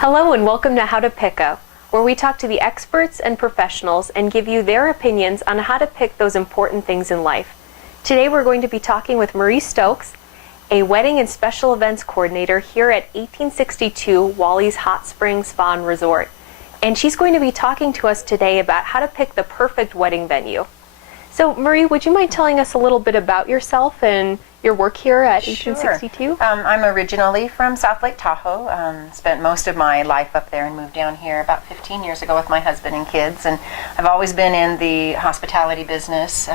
Hello and welcome to How to Pick a, where we talk to the experts and professionals and give you their opinions on how to pick those important things in life. Today we're going to be talking with Marie Stokes, a wedding and special events coordinator here at 1862 Wally's Hot Springs Spa and Resort. And she's going to be talking to us today about how to pick the perfect wedding venue. So Marie, would you mind telling us a little bit about yourself and your work here at 1862? Sure. I'm originally from South Lake Tahoe. Spent most of my life up there and moved down here about 15 years ago with my husband and kids. And I've always been in the hospitality business,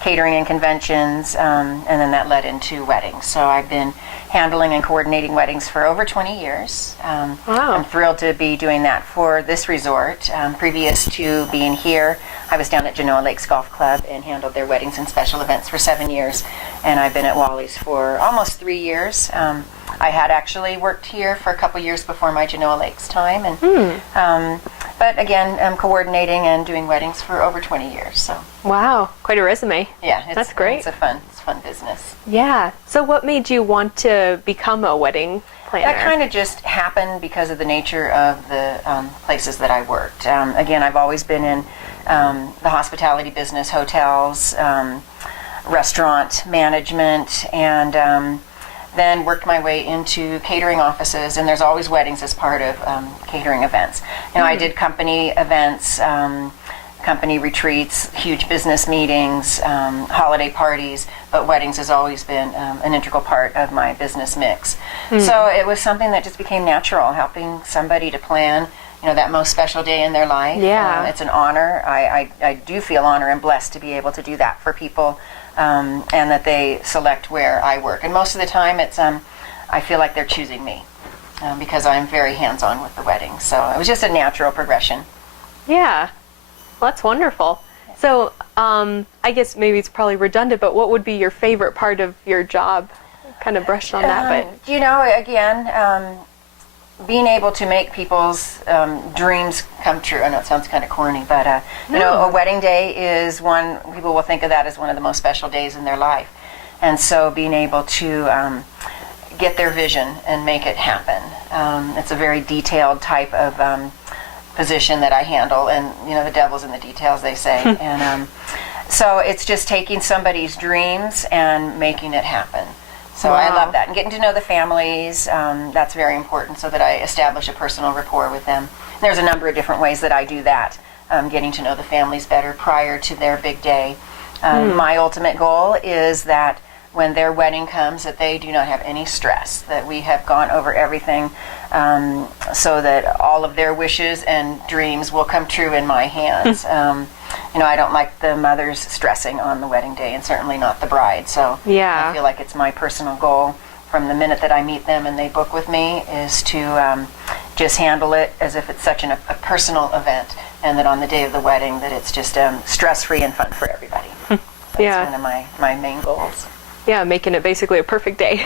catering and conventions, and then that led into weddings. So I've been handling and coordinating weddings for over 20 years. Wow. I'm thrilled to be doing that for this resort. Previous to being here, I was down at Genoa Lakes Golf Club and handled their weddings and special events for 7 years. And I've been at Wally's for almost 3 years. I had actually worked here for a couple years before my Genoa Lakes time. But again, I'm coordinating and doing weddings for over 20 years. So. Wow, quite a resume. Yeah, that's great. It's a fun business. Yeah. So what made you want to become a wedding planner? That kind of just happened because of the nature of the places that I worked. Again, I've always been in the hospitality business, hotels, restaurant management, and then worked my way into catering offices, and there's always weddings as part of catering events. You know, I did company events, company retreats, huge business meetings, holiday parties, but weddings has always been an integral part of my business mix. So it was something that just became natural, helping somebody to plan, you know, that most special day in their life. Yeah. It's an honor. I do feel honored and blessed to be able to do that for people, and that they select where I work. And most of the time it's, I feel like they're choosing me because I'm very hands-on with the wedding. So it was just a natural progression. Yeah. Well, that's wonderful. So I guess maybe it's probably redundant, but what would be your favorite part of your job? Kind of brushed on that, but... You know, again, being able to make people's dreams come true. I know it sounds kind of corny, but you know, a wedding day is one, people will think of that as one of the most special days in their life. And so being able to get their vision and make it happen. It's a very detailed type of position that I handle, and you know, the devil's in the details, they say. And so it's just taking somebody's dreams and making it happen. So I love that, and getting to know the families, that's very important, so that I establish a personal rapport with them. And there's a number of different ways that I do that, getting to know the families better prior to their big day. My ultimate goal is that when their wedding comes, that they do not have any stress, that we have gone over everything so that all of their wishes and dreams will come true in my hands. You know, I don't like the mothers stressing on the wedding day, and certainly not the bride. So yeah. I feel like it's my personal goal from the minute that I meet them and they book with me is to just handle it as if it's such a personal event, and that on the day of the wedding that it's just stress-free and fun for everybody. That's one of my main goals. Yeah, making it basically a perfect day.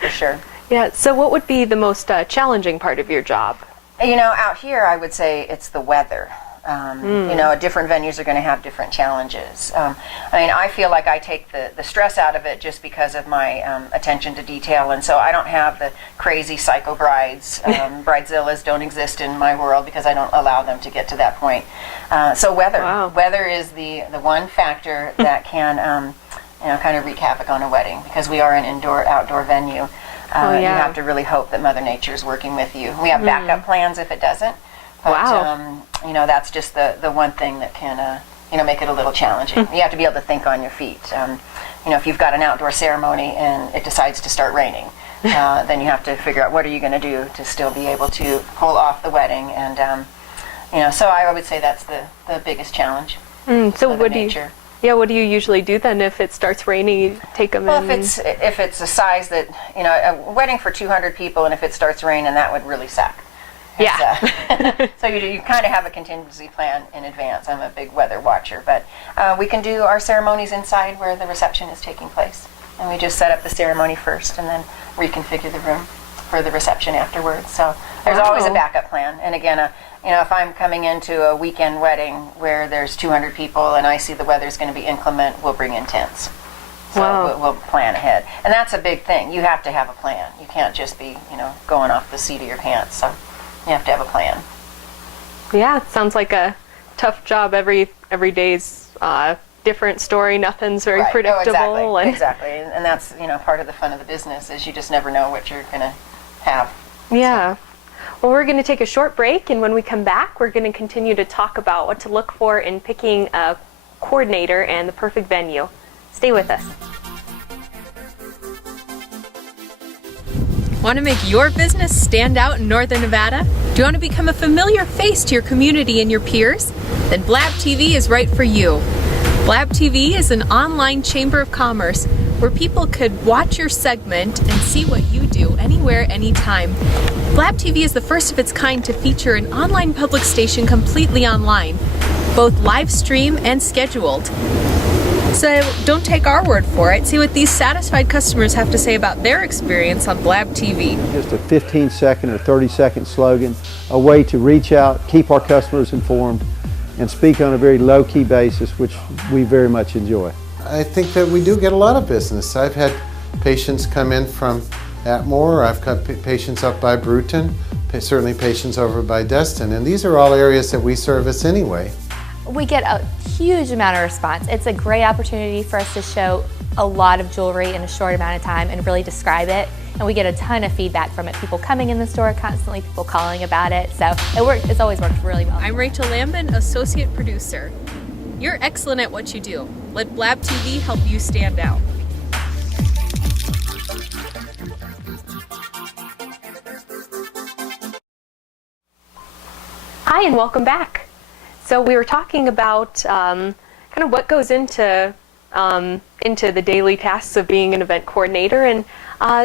For sure. Yeah, so what would be the most challenging part of your job? You know, out here I would say it's the weather. You know, different venues are going to have different challenges. I mean, I feel like I take the stress out of it just because of my attention to detail, and so I don't have the crazy psycho brides. Bridezillas don't exist in my world because I don't allow them to get to that point. So weather. Wow. Weather is the one factor that can you know, kind of wreak havoc on a wedding, because we are an outdoor venue. You have to really hope that Mother Nature is working with you. We have backup plans if it doesn't. But, you know, that's just the one thing that can, you know, make it a little challenging. You have to be able to think on your feet. You know, if you've got an outdoor ceremony and it decides to start raining, then you have to figure out what are you going to do to still be able to pull off the wedding. And, you know, so I would say that's the biggest challenge. So what do you usually do then if it starts raining? You take them in? If it's a size that, you know, a wedding for 200 people, and if it starts raining, that would really suck. Yeah. So you kind of have a contingency plan in advance. I'm a big weather watcher, but we can do our ceremonies inside where the reception is taking place, and we just set up the ceremony first and then reconfigure the room for the reception afterwards. So there's always a backup plan. And again, you know, if I'm coming into a weekend wedding where there's 200 people and I see the weather's going to be inclement, we'll bring in tents. So we'll plan ahead. And that's a big thing. You have to have a plan. You can't just be, you know, going off the seat of your pants. So You have to have a plan. Yeah, it sounds like a tough job. Every day's different story. Nothing's very predictable. Oh, exactly. And that's, part of the fun of the business is you just never know what you're going to have. Yeah. Well, we're going to take a short break, and when we come back, we're going to continue to talk about what to look for in picking a coordinator and the perfect venue. Stay with us. Want to make your business stand out in Northern Nevada? Do you want to become a familiar face to your community and your peers? Then Blab TV is right for you. Blab TV is an online chamber of commerce where people could watch your segment and see what you do anywhere, anytime. Blab TV is the first of its kind to feature an online public station completely online, both live stream and scheduled. So don't take our word for it. See what these satisfied customers have to say about their experience on Blab TV. Just a 15-second or 30-second slogan, a way to reach out, keep our customers informed, and speak on a very low-key basis, which we very much enjoy. I think that we do get a lot of business. I've had patients come in from Atmore, I've got patients up by Bruton, certainly patients over by Destin, and these are all areas that we service anyway. We get a huge amount of response. It's a great opportunity for us to show a lot of jewelry in a short amount of time and really describe it. And we get a ton of feedback from it. People coming in the store constantly, people calling about it. So it's always worked really well. I'm Rachael Lambin, Associate Producer. You're excellent at what you do. Let Blab TV help you stand out. Hi, and welcome back. So we were talking about kind of what goes into the daily tasks of being an event coordinator, and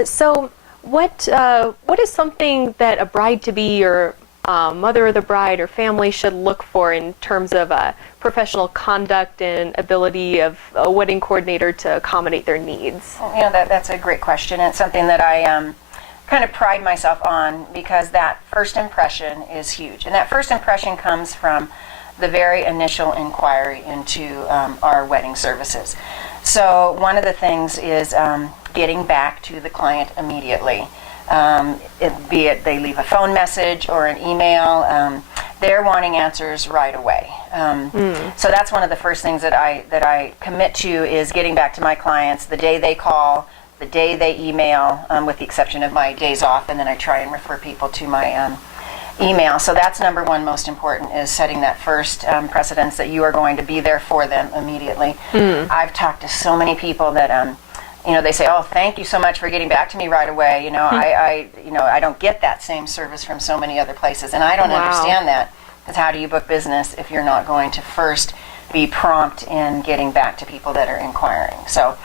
so what is something that a bride-to-be or mother of the bride or family should look for in terms of professional conduct and ability of a wedding coordinator to accommodate their needs? That's a great question. It's something that I kind of pride myself on because that first impression is huge, and that first impression comes from the very initial inquiry into our wedding services. So one of the things is getting back to the client immediately. Be it they leave a phone message or an email, they're wanting answers right away. So that's one of the first things that I commit to is getting back to my clients the day they call, the day they email, with the exception of my days off, and then I try and refer people to my email. So that's number one most important, is setting that first precedence that you are going to be there for them immediately. I've talked to so many people that they say, "Oh, thank you so much for getting back to me right away." I don't get that same service from so many other places, and I don't understand that, because how do you book business if you're not going to first be prompt in getting back to people that are inquiring? So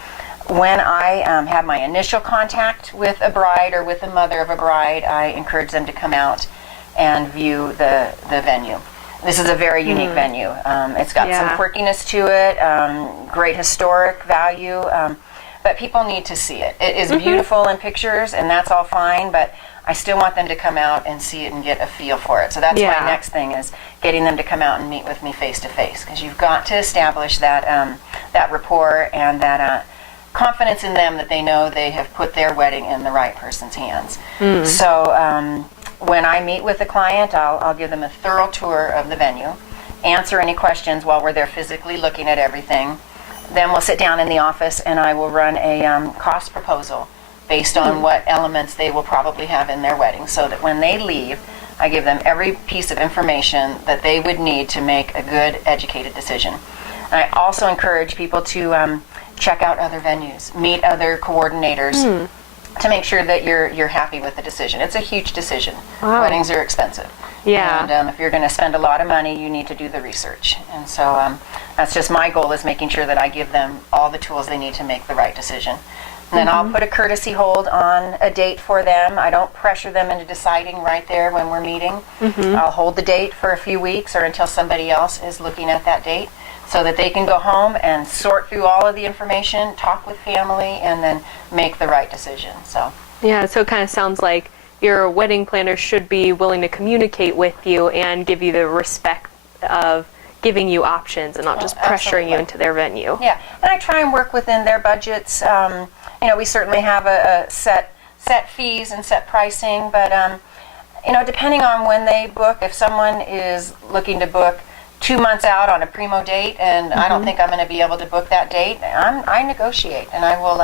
when I have my initial contact with a bride or with the mother of a bride, I encourage them to come out and view the venue. This is a very unique venue. It's got some quirkiness to it, great historic value, but people need to see it. It is beautiful in pictures, and that's all fine, but I still want them to come out and see it and get a feel for it. So that's my next thing, is getting them to come out and meet with me face to face, because you've got to establish that that rapport and that confidence in them that they know they have put their wedding in the right person's hands. So when I meet with a client, I'll give them a thorough tour of the venue, answer any questions while we're there physically looking at everything. Then we'll sit down in the office and I will run a cost proposal based on what elements they will probably have in their wedding, so that when they leave, I give them every piece of information that they would need to make a good, educated decision. And I also encourage people to check out other venues, meet other coordinators, to make sure that you're happy with the decision. It's a huge decision. Weddings are expensive. And if you're going to spend a lot of money, you need to do the research. And so that's just my goal, is making sure that I give them all the tools they need to make the right decision. And then I'll put a courtesy hold on a date for them. I don't pressure them into deciding right there when we're meeting. I'll hold the date for a few weeks or until somebody else is looking at that date, so that they can go home and sort through all of the information, talk with family, and then make the right decision. So it kind of sounds like your wedding planner should be willing to communicate with you and give you the respect of giving you options and not just pressuring you into their venue. Yeah, and I try and work within their budgets. We certainly have a set fees and set pricing, but Depending on when they book, if someone is looking to book 2 months out on a primo date, and I don't think I'm going to be able to book that date, I negotiate, and I will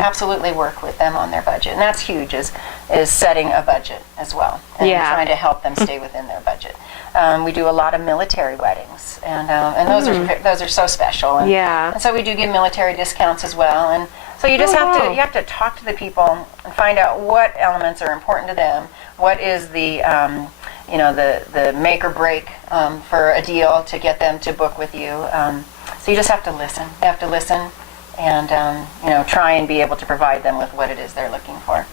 absolutely work with them on their budget. And that's huge, is setting a budget as well, and trying to help them stay within their budget. We do a lot of military weddings, and those are so special. And so we do give military discounts as well. And so you just have to talk to the people and find out what elements are important to them. What is the the make or break for a deal to get them to book with you. So you just have to listen. You have to listen and try and be able to provide them with what it is they're looking for.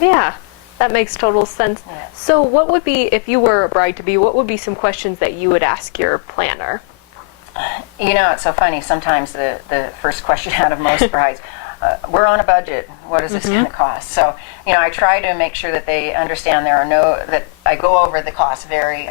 Yeah, that makes total sense. Yeah. So what would be, if you were a bride-to-be, what would be some questions that you would ask your planner? It's so funny. Sometimes the first question out of most brides, we're on a budget. What is this going to cost? So, I try to make sure that they understand that I go over the cost very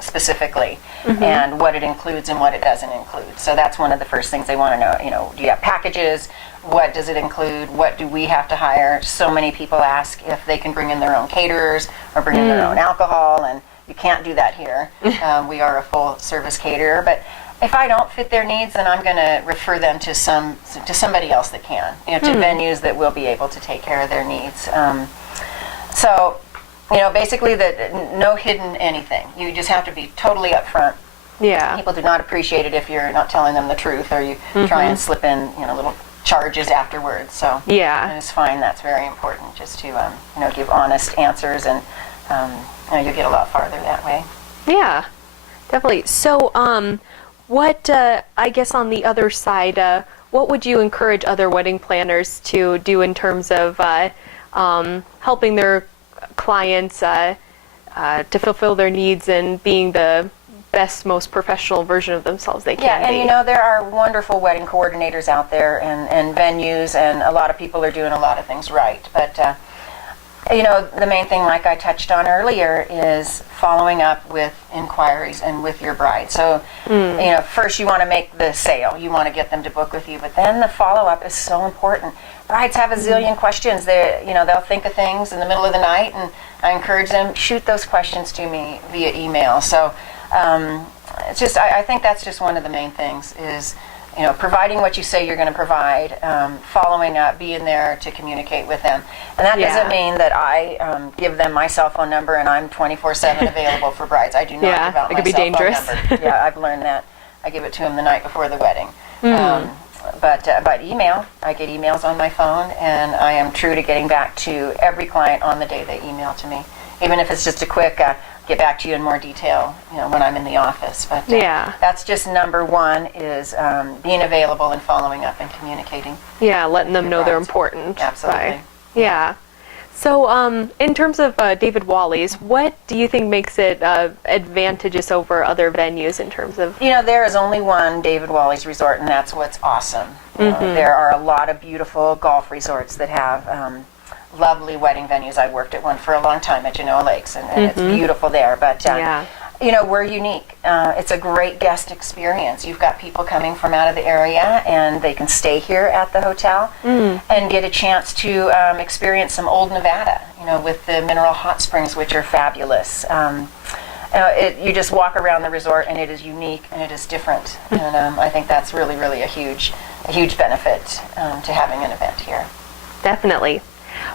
specifically and what it includes and what it doesn't include. So that's one of the first things they want to know. Do you have packages? What does it include? What do we have to hire? So many people ask if they can bring in their own caterers or bring in their own alcohol, and you can't do that here. We are a full-service caterer, but if I don't fit their needs, then I'm going to refer them to somebody else that can, to venues that will be able to take care of their needs. So, basically, no hidden anything. You just have to be totally upfront. Yeah. People do not appreciate it if you're not telling them the truth, or you try and slip in, little charges afterwards. So I just find that's very important, just to give honest answers, and you'll get a lot farther that way. Yeah, definitely. So, what, I guess on the other side, what would you encourage other wedding planners to do in terms of helping their clients to fulfill their needs and being the best, most professional version of themselves they can be? And there are wonderful wedding coordinators out there and venues, and a lot of people are doing a lot of things right. But the main thing, like I touched on earlier, is following up with inquiries and with your bride. So, first you want to make the sale. You want to get them to book with you, but then the follow-up is so important. Brides have a zillion questions. They'll think of things in the middle of the night, and I encourage them, shoot those questions to me via email. So, it's just, I think that's just one of the main things is, providing what you say you're going to provide, following up, being there to communicate with them. And that doesn't mean that I give them my cell phone number and I'm 24/7 available for brides. I do not give out my it could be cell dangerous. phone number. Yeah, I've learned that. I give it to them the night before the wedding. But email, I get emails on my phone, and I am true to getting back to every client on the day they email to me, even if it's just a quick get back to you in more detail, when I'm in the office. But that's just number one, is being available and following up and communicating. Yeah, letting them know they're important. Absolutely. So, in terms of David Wally's, what do you think makes it advantageous over other venues in terms of? There is only one David Wally's resort, and that's what's awesome. There are a lot of beautiful golf resorts that have lovely wedding venues. I worked at one for a long time at Genoa Lakes, and it's beautiful there. But we're unique. It's a great guest experience. You've got people coming from out of the area, and they can stay here at the hotel and get a chance to experience some old Nevada, with the mineral hot springs, which are fabulous. You just walk around the resort, and it is unique and it is different. And I think that's really, really a huge benefit to having an event here. Definitely.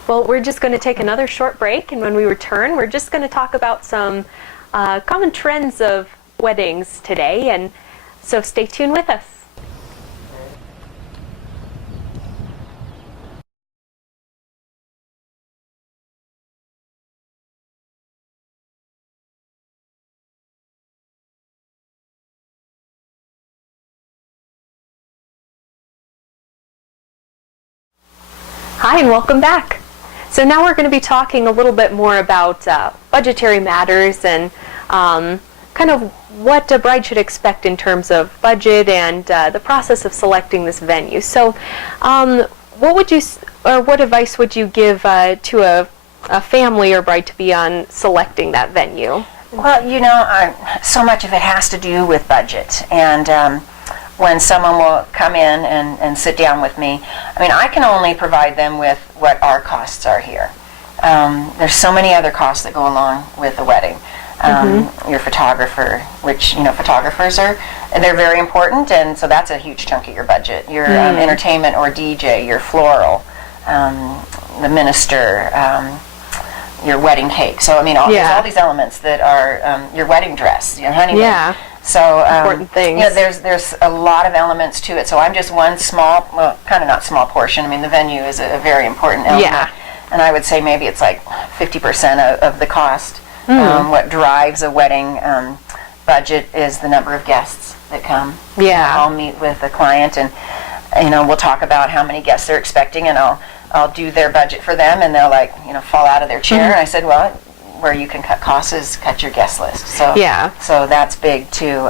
Well, we're just going to take another short break, and when we return, we're just going to talk about some common trends of weddings today, and so stay tuned with us. Hi, and welcome back. So now we're going to be talking a little bit more about budgetary matters and kind of what a bride should expect in terms of budget and the process of selecting this venue. So what advice would you give to a family or bride-to-be on selecting that venue? Well, so much of it has to do with budget. And when someone will come in and sit down with me, I can only provide them with what our costs are here. there's so many other costs that go along with a wedding. Your photographer, which, photographers they're very important, and so that's a huge chunk of your budget. Your entertainment or DJ, your floral, the minister, your wedding cake. So, there's all these elements that are your wedding dress, your honeymoon. Yeah. So, important things. There's a lot of elements to it. So I'm just one small, well, kind of not small portion. The venue is a very important element. Yeah. And I would say maybe it's like 50% of the cost. What drives a wedding budget is the number of guests that come. Yeah. I'll meet with a client, and we'll talk about how many guests they're expecting, and I'll do their budget for them, and they'll fall out of their chair. And I said, well, where you can cut costs is cut your guest list. So so that's big too.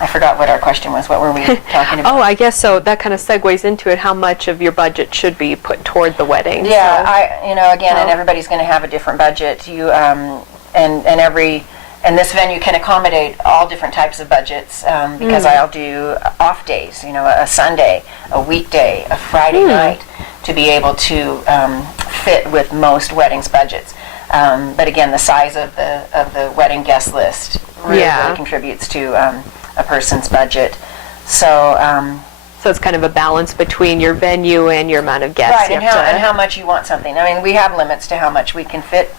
I forgot what our question was. What were we talking about? Oh, I guess so. That kind of segues into it. How much of your budget should be put toward the wedding? Yeah, so, and everybody's going to have a different budget. You and this venue can accommodate all different types of budgets because I'll do off days. A Sunday, a weekday, a Friday night, to be able to fit with most weddings budgets. But again, the size of the wedding guest list really contributes to a person's budget. So it's kind of a balance between your venue and your amount of guests. Right, and how much you want something. We have limits to how much we can fit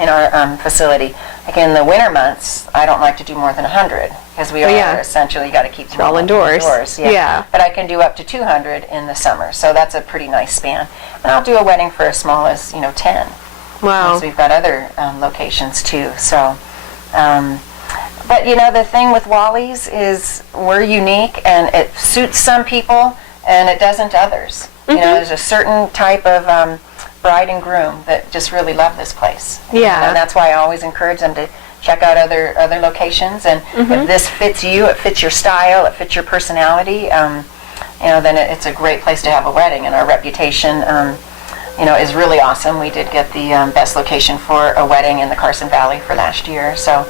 in our facility. Like in the winter months, I don't like to do more than 100 because we are essentially got to keep them all indoors. Yeah. But I can do up to 200 in the summer, so that's a pretty nice span. And I'll do a wedding for as small as 10. Wow. So we've got other locations too. So, but the thing with Wally's is we're unique, and it suits some people and it doesn't others. There's a certain type of bride and groom that just really love this place. Yeah. And that's why I always encourage them to check out other locations. And if this fits you, it fits your style, it fits your personality, then it's a great place to have a wedding. And our reputation, is really awesome. We did get the best location for a wedding in the Carson Valley for last year. So,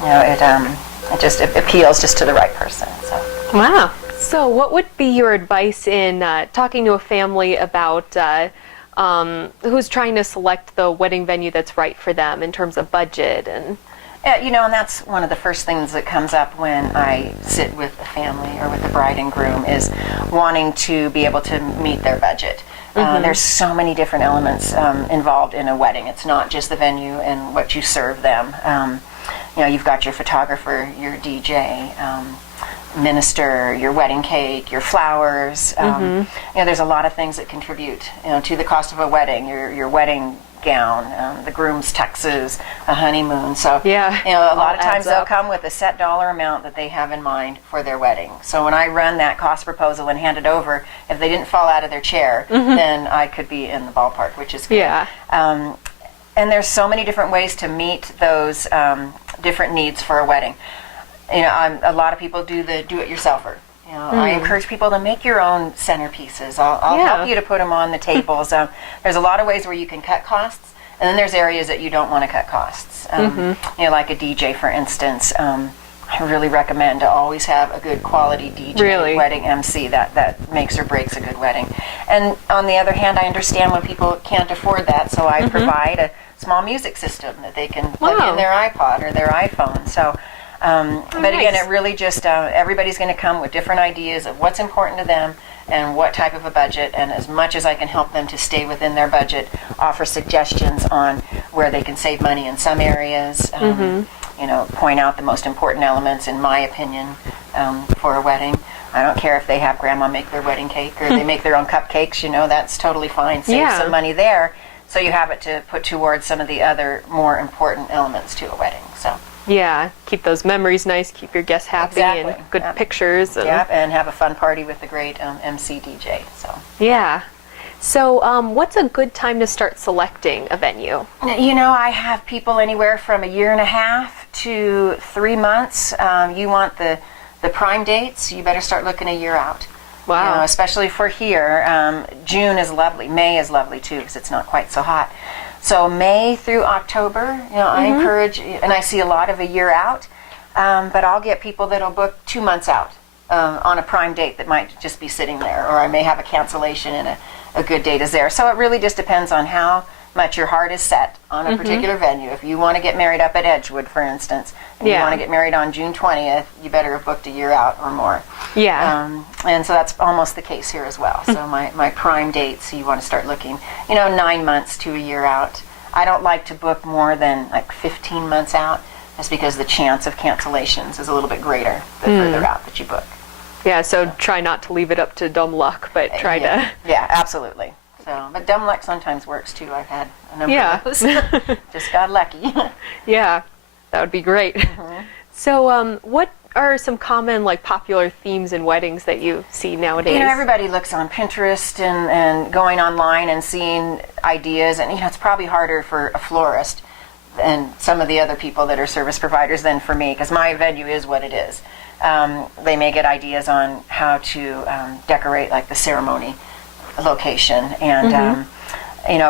it appeals just to the right person. So. Wow. So what would be your advice in talking to a family about who's trying to select the wedding venue that's right for them in terms of budget and... And that's one of the first things that comes up when I sit with a family or with the bride and groom is wanting to be able to meet their budget. There's so many different elements involved in a wedding. It's not just the venue and what you serve them. You've got your photographer, your DJ, minister, your wedding cake, your flowers. There's a lot of things that contribute to the cost of a wedding. Your wedding gown, the groom's tuxes, a honeymoon. So a lot of times they'll come with a set dollar amount that they have in mind for their wedding. So when I run that cost proposal and hand it over, if they didn't fall out of their chair, then I could be in the ballpark, which is good. And there's so many different ways to meet those different needs for a wedding. A lot of people do the do-it-yourselfer. I encourage people to make your own centerpieces. I'll help you to put them on the tables. There's a lot of ways where you can cut costs, and then there's areas that you don't want to cut costs. Like a DJ, for instance. I really recommend to always have a good quality DJ, wedding MC. That makes or breaks a good wedding. And on the other hand, I understand when people can't afford that, so I provide a small music system that they can plug in their iPod or their iPhone. So. But again, it really just, everybody's going to come with different ideas of what's important to them and what type of a budget, and as much as I can help them to stay within their budget, offer suggestions on where they can save money in some areas, point out the most important elements, in my opinion, for a wedding. I don't care if they have grandma make their wedding cake or they make their own cupcakes, that's totally fine. Save some money there, so you have it to put towards some of the other more important elements to a wedding. So. Yeah, keep those memories nice, keep your guests happy, and good pictures. And and have a fun party with the great MC DJ. So. Yeah. So what's a good time to start selecting a venue? I have people anywhere from 1.5 years to 3 months. You want the prime dates, you better start looking a year out. Wow. Especially for here. June is lovely. May is lovely too because it's not quite so hot. So May through October, I encourage, and I see a lot of a year out, but I'll get people that'll book 2 months out on a prime date that might just be sitting there, or I may have a cancellation and a good date is there. So it really just depends on how much your heart is set on a particular venue. If you want to get married up at Edgewood, for instance, and you want to get married on June 20th, you better have booked a year out or more. Yeah. And so that's almost the case here as well. So my prime dates, you want to start looking, 9 months to a year out. I don't like to book more than like 15 months out, just because the chance of cancellations is a little bit greater the further out that you book. Yeah, so try not to leave it up to dumb luck, but try to... Yeah, absolutely. So, but dumb luck sometimes works too. I've had a number of those. Just got lucky. Yeah, that would be great. So what are some common, like, popular themes in weddings that you see nowadays? Everybody looks on Pinterest and going online and seeing ideas, and it's probably harder for a florist and some of the other people that are service providers than for me, because my venue is what it is. They may get ideas on how to decorate, like, the ceremony location, and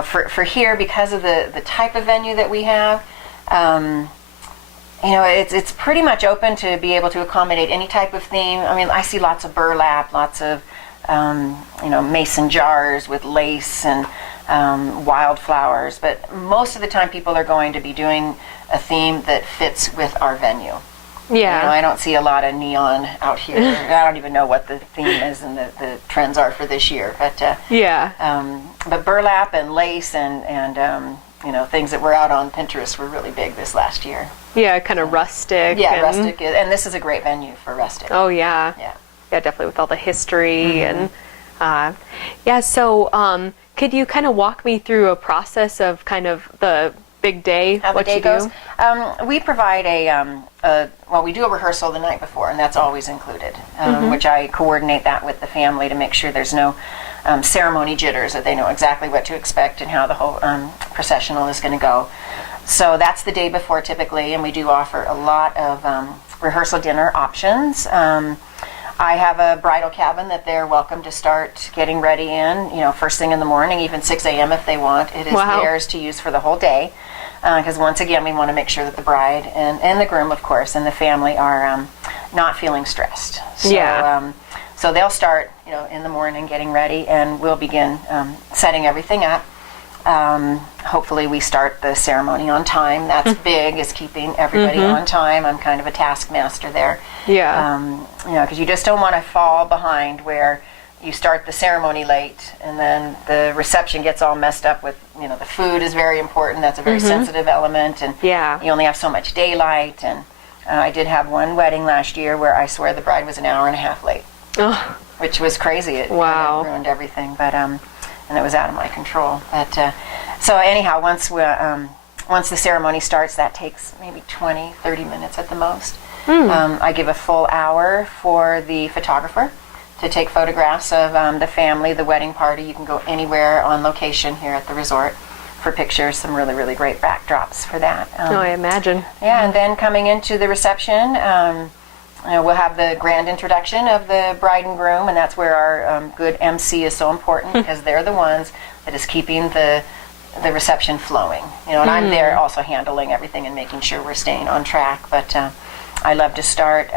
for here, because of the type of venue that we have, it's pretty much open to be able to accommodate any type of theme. I mean, I see lots of burlap, lots of mason jars with lace and wildflowers, but most of the time people are going to be doing a theme that fits with our venue. Yeah. I don't see a lot of neon out here. I don't even know what the theme is and the trends are for this year. But but burlap and lace and things that were out on Pinterest were really big this last year. Yeah, kind of rustic. Yeah, rustic. And this is a great venue for rustic. Oh, yeah. Yeah. Yeah, definitely with all the history and so could you kind of walk me through a process of kind of the big day, how what the day you goes? do? We provide we do a rehearsal the night before, and that's always included, which I coordinate that with the family to make sure there's no ceremony jitters, that they know exactly what to expect and how the whole processional is going to go. So that's the day before typically, and we do offer a lot of rehearsal dinner options. I have a bridal cabin that they're welcome to start getting ready in, first thing in the morning, even 6 a.m. if they want. It is theirs to use for the whole day, because once again, we want to make sure that the bride and the groom, of course, and the family are not feeling stressed. So, so they'll start, in the morning getting ready, and we'll begin setting everything up. Hopefully we start the ceremony on time. That's big, is keeping everybody on time. I'm kind of a taskmaster there. Yeah. Because you just don't want to fall behind where you start the ceremony late and then the reception gets all messed up with, the food is very important. That's a very sensitive element, and you only have so much daylight. And I did have one wedding last year where I swear the bride was an hour and a half late, which was crazy. It kind of ruined everything, but and it was out of my control. But so anyhow, once the ceremony starts, that takes maybe 20, 30 minutes at the most. I give a full hour for the photographer to take photographs of the family, the wedding party. You can go anywhere on location here at the resort for pictures, some really, really great backdrops for that. I imagine. Yeah, and then coming into the reception, we'll have the grand introduction of the bride and groom, and that's where our good MC is so important, because they're the ones that is keeping the reception flowing. And I'm there also handling everything and making sure we're staying on track. But I love to start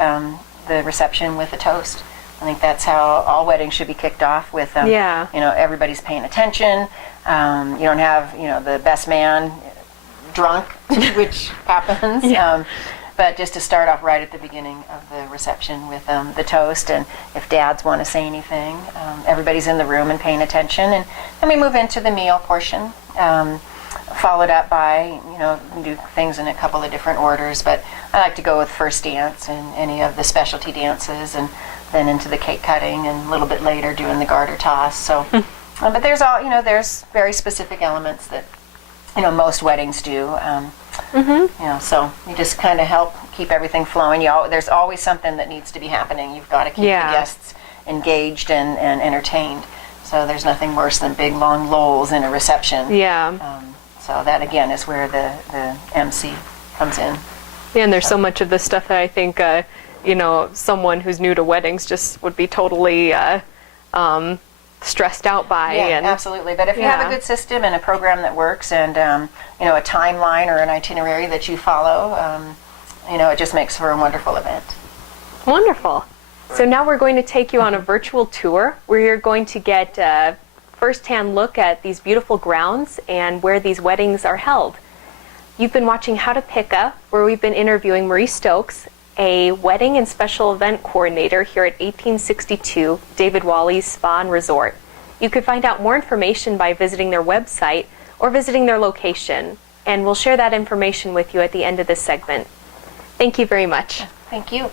the reception with a toast. I think that's how all weddings should be kicked off with. Everybody's paying attention. You don't have the best man drunk, which happens. But just to start off right at the beginning of the reception with the toast, and if dads want to say anything, everybody's in the room and paying attention, and then we move into the meal portion, followed up by, we do things in a couple of different orders, but I like to go with first dance and any of the specialty dances, and then into the cake cutting, and a little bit later doing the garter toss. So, but there's there's very specific elements that, most weddings do. So you just kind of help keep everything flowing. There's always something that needs to be happening. You've got to keep the guests engaged and entertained. So there's nothing worse than big, long lulls in a reception. So that, again, is where the MC comes in. Yeah, and there's so much of this stuff that I think, someone who's new to weddings just would be totally stressed out by. Yeah, absolutely. But if you have a good system and a program that works, and a timeline or an itinerary that you follow, it just makes for a wonderful event. Wonderful. So now we're going to take you on a virtual tour where you're going to get firsthand look at these beautiful grounds and where these weddings are held. You've been watching How to Pick-A, where we've been interviewing Marie Stokes, a wedding and special event coordinator here at 1862 David Wally's Spa and Resort. You could find out more information by visiting their website or visiting their location, and we'll share that information with you at the end of this segment. Thank you very much. Thank you.